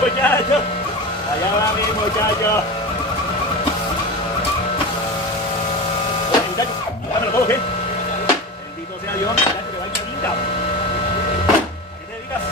Muchachos. Allá va mi muchacho. Oye, muchacho, dámelo todo, ¿qué? Bendito sea Dios, muchacho, que vaya linda. ¿A qué te dedicas?